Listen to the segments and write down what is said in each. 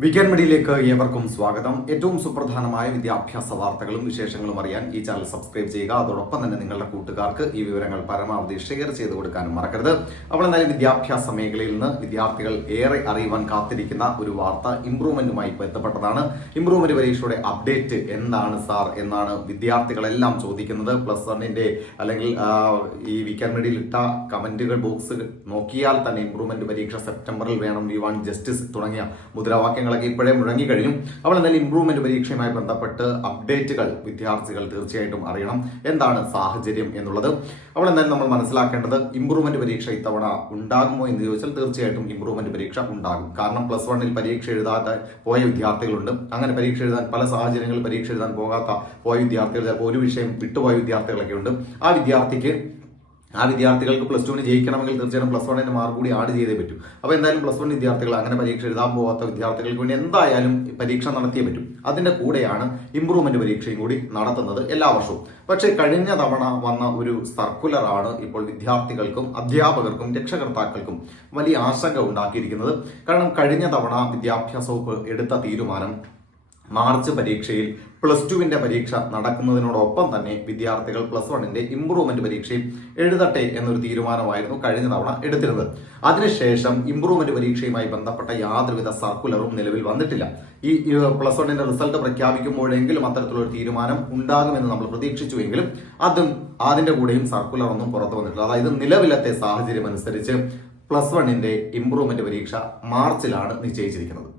Weekend മീഡിയയിലേക്ക് ഏവർക്കും സ്വാഗതം. ഏറ്റവും സുപ്രധാനമായ വിദ്യാഭ്യാസ വാർത്തകളും വിശേഷങ്ങളും അറിയാൻ ഈ ചാനൽ സബ്സ്ക്രൈബ് ചെയ്യുക. അതോടൊപ്പം തന്നെ നിങ്ങളുടെ കൂട്ടുകാർക്ക് ഈ വിവരങ്ങൾ പരമാവധി ഷെയർ ചെയ്ത് കൊടുക്കാനും മറക്കരുത്. അപ്പോൾ എന്തായാലും വിദ്യാഭ്യാസ മേഖലയിൽ നിന്ന് വിദ്യാർത്ഥികൾ ഏറെ അറിയുവാൻ കാത്തിരിക്കുന്ന ഒരു വാർത്ത ഇംപ്രൂവ്മെന്റുമായി ബന്ധപ്പെട്ടതാണ്. ഇംപ്രൂവ്മെന്റ് പരീക്ഷയുടെ അപ്ഡേറ്റ് എന്താണ് സാർ എന്നാണ് വിദ്യാർത്ഥികളെല്ലാം ചോദിക്കുന്നത്. പ്ലസ് വണ്ണിന്റെ അല്ലെങ്കിൽ ഈ വീക്കെൻഡ് മീഡിയയിൽ ഇട്ട കമന്റുകൾ ബോക്സ് നോക്കിയാൽ തന്നെ ഇംപ്രൂവ്മെന്റ് പരീക്ഷ സെപ്റ്റംബറിൽ വേണം. വി വാണ്ട് ജസ്റ്റിസ് തുടങ്ങിയ മുദ്രാവാക്യങ്ങളൊക്കെ ഇപ്പോഴേ മുഴങ്ങിക്കഴിഞ്ഞു. അവൾ എന്തായാലും ഇംപ്രൂവ്മെന്റ് പരീക്ഷയുമായി ബന്ധപ്പെട്ട് അപ്ഡേറ്റുകൾ വിദ്യാർത്ഥികൾ തീർച്ചയായിട്ടും അറിയണം. എന്താണ് സാഹചര്യം എന്നുള്ളത്? അവൾ എന്തായാലും നമ്മൾ മനസ്സിലാക്കേണ്ടത് ഇംപ്രൂവ്മെന്റ് പരീക്ഷ ഇത്തവണ ഉണ്ടാകുമോ എന്ന് ചോദിച്ചാൽ തീർച്ചയായിട്ടും ഇംപ്രൂവ്മെന്റ് പരീക്ഷ ഉണ്ടാകും. കാരണം പ്ലസ് വണ്ണിൽ പരീക്ഷ എഴുതാതെ പോയ വിദ്യാർത്ഥികളുണ്ട്. അങ്ങനെ പരീക്ഷ എഴുതാൻ പല സാഹചര്യങ്ങളിൽ പരീക്ഷ എഴുതാൻ പോകാത്ത പോയ വിദ്യാർത്ഥികൾ ഒരു വിഷയം വിട്ടുപോയ വിദ്യാർത്ഥികളൊക്കെ ഉണ്ട്. ആ വിദ്യാർത്ഥിക്ക് ആ വിദ്യാർത്ഥികൾക്ക് പ്ലസ് ടുവിന് ജയിക്കണമെങ്കിൽ തീർച്ചയായും പ്ലസ് വണ്ണിന്റെ മാർക്ക് കൂടി ആഡ് ചെയ്തേ പറ്റും. അപ്പോൾ എന്തായാലും പ്ലസ് വൺ വിദ്യാർത്ഥികൾ അങ്ങനെ പരീക്ഷ എഴുതാൻ പോകാത്ത വിദ്യാർത്ഥികൾക്ക് വേണ്ടി എന്തായാലും പരീക്ഷ നടത്തിയേ പറ്റും. അതിന്റെ കൂടെയാണ് ഇംപ്രൂവ്മെന്റ് പരീക്ഷയും കൂടി നടത്തുന്നത് എല്ലാ വർഷവും. പക്ഷേ കഴിഞ്ഞ തവണ വന്ന ഒരു സർക്കുലറാണ് ഇപ്പോൾ വിദ്യാർത്ഥികൾക്കും അധ്യാപകർക്കും രക്ഷകർത്താക്കൾക്കും വലിയ ആശങ്ക ഉണ്ടാക്കിയിരിക്കുന്നത്. കാരണം കഴിഞ്ഞ തവണ വിദ്യാഭ്യാസ വകുപ്പ് എടുത്ത തീരുമാനം മാർച്ച് പരീക്ഷയിൽ പ്ലസ് ടുവിന്റെ പരീക്ഷ നടക്കുന്നതിനോടൊപ്പം തന്നെ വിദ്യാർത്ഥികൾ പ്ലസ് വണ്ണിന്റെ ഇംപ്രൂവ്മെന്റ് പരീക്ഷയും എഴുതട്ടെ എന്നൊരു തീരുമാനമായിരുന്നു കഴിഞ്ഞ തവണ എടുത്തിരുന്നത്. അതിനുശേഷം ഇംപ്രൂവ്മെന്റ് പരീക്ഷയുമായി ബന്ധപ്പെട്ട യാതൊരുവിധ സർക്കുലറും നിലവിൽ വന്നിട്ടില്ല. ഈ പ്ലസ് വണ്ണിന്റെ റിസൾട്ട് പ്രഖ്യാപിക്കുമ്പോഴെങ്കിലും അത്തരത്തിലൊരു തീരുമാനം ഉണ്ടാകുമെന്ന് നമ്മൾ പ്രതീക്ഷിച്ചുവെങ്കിലും അതും അതിന്റെ കൂടെയും സർക്കുലർ ഒന്നും പുറത്തു വന്നിട്ടില്ല. അതായത് നിലവിലത്തെ സാഹചര്യം അനുസരിച്ച് പ്ലസ് വണ്ണിന്റെ ഇംപ്രൂവ്മെന്റ് പരീക്ഷ മാർച്ചിലാണ് നിശ്ചയിച്ചിരിക്കുന്നത്.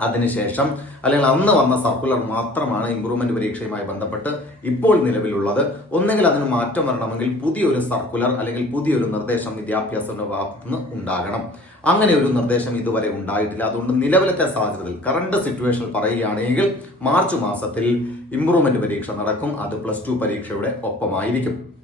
അതിനുശേഷം അല്ലെങ്കിൽ അന്ന് വന്ന സർക്കുലർ മാത്രമാണ് ഇംപ്രൂവ്മെന്റ് പരീക്ഷയുമായി ബന്ധപ്പെട്ട് ഇപ്പോൾ നിലവിലുള്ളത്. ഒന്നുകിൽ അതിന് മാറ്റം വരണമെങ്കിൽ പുതിയൊരു സർക്കുലർ അല്ലെങ്കിൽ പുതിയൊരു നിർദ്ദേശം വിദ്യാഭ്യാസത്തിന്റെ ഭാഗത്തുനിന്ന് ഉണ്ടാകണം. അങ്ങനെ ഒരു നിർദ്ദേശം ഇതുവരെ ഉണ്ടായിട്ടില്ല. അതുകൊണ്ട് നിലവിലത്തെ സാഹചര്യത്തിൽ കറണ്ട് സിറ്റുവേഷൻ പറയുകയാണെങ്കിൽ മാർച്ച് മാസത്തിൽ ഇംപ്രൂവ്മെന്റ് പരീക്ഷ നടക്കും. അത് പ്ലസ് ടു പരീക്ഷയുടെ ഒപ്പമായിരിക്കും.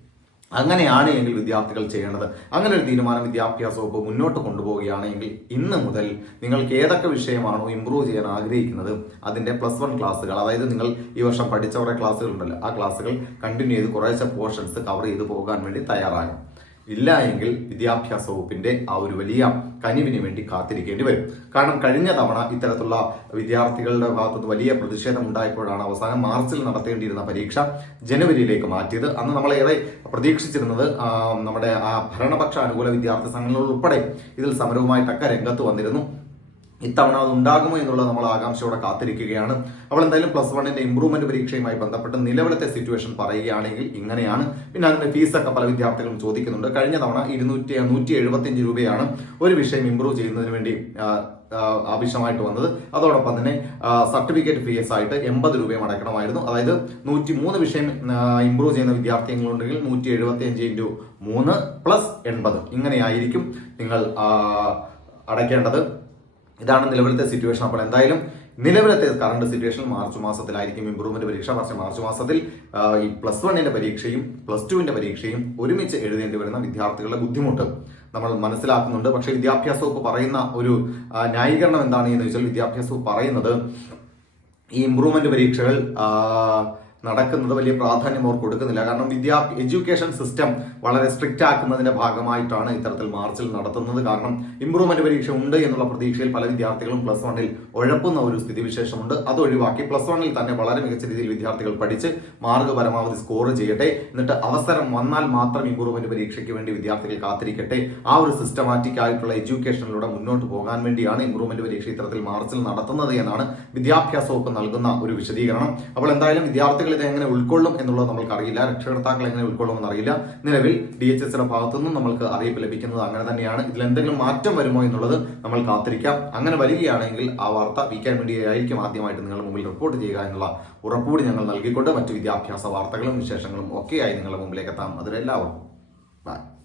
അങ്ങനെയാണ് എങ്കിൽ വിദ്യാർത്ഥികൾ ചെയ്യേണ്ടത്. അങ്ങനെ ഒരു തീരുമാനം വിദ്യാഭ്യാസ വകുപ്പ് മുന്നോട്ട് കൊണ്ടുപോവുകയാണെങ്കിൽ ഇന്ന് മുതൽ നിങ്ങൾക്ക് ഏതൊക്കെ വിഷയമാണോ ഇമ്പ്രൂവ് ചെയ്യാൻ ആഗ്രഹിക്കുന്നത് അതിന്റെ പ്ലസ് വൺ ക്ലാസ്സുകൾ അതായത് നിങ്ങൾ ഈ വർഷം പഠിച്ച കുറേ ക്ലാസ്സുകൾ ഉണ്ടല്ലോ ആ ക്ലാസ്സുകൾ കണ്ടിന്യൂ ചെയ്ത് കുറേശ്ശെ പോർഷൻസ് കവർ ചെയ്ത് പോകാൻ വേണ്ടി തയ്യാറാകും ഇല്ല എങ്കിൽ വിദ്യാഭ്യാസ വകുപ്പിന്റെ ആ ഒരു വലിയ കനിവിന് വേണ്ടി കാത്തിരിക്കേണ്ടി വരും. കാരണം കഴിഞ്ഞ തവണ ഇത്തരത്തിലുള്ള വിദ്യാർത്ഥികളുടെ ഭാഗത്തുനിന്ന് വലിയ പ്രതിഷേധം ഉണ്ടായപ്പോഴാണ് അവസാനം മാർച്ചിൽ നടത്തേണ്ടിയിരുന്ന പരീക്ഷ ജനുവരിയിലേക്ക് മാറ്റിയത്. അന്ന് നമ്മളേറെ പ്രതീക്ഷിച്ചിരുന്നത് നമ്മുടെ ആ ഭരണപക്ഷ അനുകൂല വിദ്യാർത്ഥി സംഘങ്ങൾ ഉൾപ്പെടെ ഇതിൽ സമരവുമായിട്ടൊക്കെ രംഗത്ത് വന്നിരുന്നു. ഇത്തവണ അത് ഉണ്ടാകുമോ എന്നുള്ളത് നമ്മൾ ആകാംക്ഷയോടെ കാത്തിരിക്കുകയാണ്. അവൾ എന്തായാലും പ്ലസ് വണ്ണിന്റെ ഇംപ്രൂവ്മെന്റ് പരീക്ഷയുമായി ബന്ധപ്പെട്ട് നിലവിലത്തെ സിറ്റുവേഷൻ പറയുകയാണെങ്കിൽ ഇങ്ങനെയാണ്. പിന്നെ അതിന്റെ ഫീസൊക്കെ പല വിദ്യാർത്ഥികളും ചോദിക്കുന്നുണ്ട്. കഴിഞ്ഞ തവണ ഇരുന്നൂറ്റി നൂറ്റി എഴുപത്തിയഞ്ച് രൂപയാണ് ഒരു വിഷയം ഇംപ്രൂവ് ചെയ്യുന്നതിന് വേണ്ടി ആവശ്യമായിട്ട് വന്നത്. അതോടൊപ്പം തന്നെ സർട്ടിഫിക്കറ്റ് ഫീസ് ആയിട്ട് എൺപത് രൂപയും അടയ്ക്കണമായിരുന്നു. അതായത് നൂറ്റി മൂന്ന് വിഷയം ഇംപ്രൂവ് ചെയ്യുന്ന വിദ്യാർത്ഥികളുണ്ടെങ്കിൽ നൂറ്റി എഴുപത്തി അഞ്ച് ഇന്റു മൂന്ന് പ്ലസ് എൺപത്. ഇങ്ങനെയായിരിക്കും നിങ്ങൾ അടയ്ക്കേണ്ടത്. ഇതാണ് നിലവിലത്തെ സിറ്റുവേഷൻ അപ്പോൾ എന്തായാലും നിലവിലത്തെ കറണ്ട് സിറ്റുവേഷൻ മാർച്ച് മാസത്തിലായിരിക്കും ഇംപ്രൂവ്മെന്റ് പരീക്ഷ. പക്ഷേ മാർച്ച് മാസത്തിൽ ഈ പ്ലസ് വണ്ണിന്റെ പരീക്ഷയും പ്ലസ് ടുവിന്റെ പരീക്ഷയും ഒരുമിച്ച് എഴുതേണ്ടി വരുന്ന വിദ്യാർത്ഥികളുടെ ബുദ്ധിമുട്ട് നമ്മൾ മനസ്സിലാക്കുന്നുണ്ട്. പക്ഷേ വിദ്യാഭ്യാസ വകുപ്പ് പറയുന്ന ഒരു ന്യായീകരണം എന്താണ് എന്ന് വെച്ചാൽ വിദ്യാഭ്യാസ വകുപ്പ് പറയുന്നത് ഈ ഇംപ്രൂവ്മെന്റ് പരീക്ഷകൾ നടക്കുന്നത് വലിയ പ്രാധാന്യം അവർ കൊടുക്കുന്നില്ല. കാരണം വിദ്യാ എഡ്യൂക്കേഷൻ സിസ്റ്റം വളരെ സ്ട്രിക്റ്റ് ആക്കുന്നതിന്റെ ഭാഗമായിട്ടാണ് ഇത്തരത്തിൽ മാർച്ചിൽ നടത്തുന്നത്. കാരണം ഇംപ്രൂവ്മെന്റ് പരീക്ഷ ഉണ്ട് എന്നുള്ള പ്രതീക്ഷയിൽ പല വിദ്യാർത്ഥികളും പ്ലസ് വണ്ണിൽ ഉഴപ്പുന്ന ഒരു സ്ഥിതിവിശേഷമുണ്ട്. അത് ഒഴിവാക്കി പ്ലസ് വണ്ണിൽ തന്നെ വളരെ മികച്ച രീതിയിൽ വിദ്യാർത്ഥികൾ പഠിച്ച് മാർക്ക് പരമാവധി സ്കോർ ചെയ്യട്ടെ. എന്നിട്ട് അവസരം വന്നാൽ മാത്രം ഇംപ്രൂവ്മെന്റ് പരീക്ഷയ്ക്ക് വേണ്ടി വിദ്യാർത്ഥികൾ കാത്തിരിക്കട്ടെ. ആ ഒരു സിസ്റ്റമാറ്റിക് ആയിട്ടുള്ള എഡ്യൂക്കേഷനിലൂടെ മുന്നോട്ട് പോകാൻ വേണ്ടിയാണ് ഇംപ്രൂവ്മെന്റ് പരീക്ഷ ഇത്തരത്തിൽ മാർച്ചിൽ നടത്തുന്നത് എന്നാണ് വിദ്യാഭ്യാസ വകുപ്പ് നൽകുന്ന ഒരു വിശദീകരണം. അപ്പോൾ എന്തായാലും വിദ്യാർത്ഥികൾ ഇത് എങ്ങനെ ഉൾക്കൊള്ളും എന്നുള്ളത് നമ്മൾക്ക് അറിയില്ല. രക്ഷകർത്താക്കൾ എങ്ങനെ ഉൾക്കൊള്ളുമെന്ന് അറിയില്ല നിലവിൽ ഡി എച്ച് എസിന്റെ ഭാഗത്തുനിന്നും നമ്മൾക്ക് അറിയിപ്പ് ലഭിക്കുന്നത് അങ്ങനെ തന്നെയാണ്. ഇതിൽ എന്തെങ്കിലും മാറ്റം വരുമോ എന്നുള്ളത് നമ്മൾ കാത്തിരിക്കാം. അങ്ങനെ വരികയാണെങ്കിൽ ആ വാർത്ത വീക്കാൻ മീഡിയ ആയിരിക്കും ആദ്യമായിട്ട് നിങ്ങളുടെ മുമ്പിൽ റിപ്പോർട്ട് ചെയ്യുക എന്നുള്ള ഉറപ്പുകൂടി ഞങ്ങൾ നൽകിക്കൊണ്ട് മറ്റു വിദ്യാഭ്യാസ വാർത്തകളും വിശേഷങ്ങളും ഒക്കെയായി നിങ്ങളുടെ മുമ്പിലേക്ക് എത്താം. അതിലെല്ലാവർക്കും. ബൈ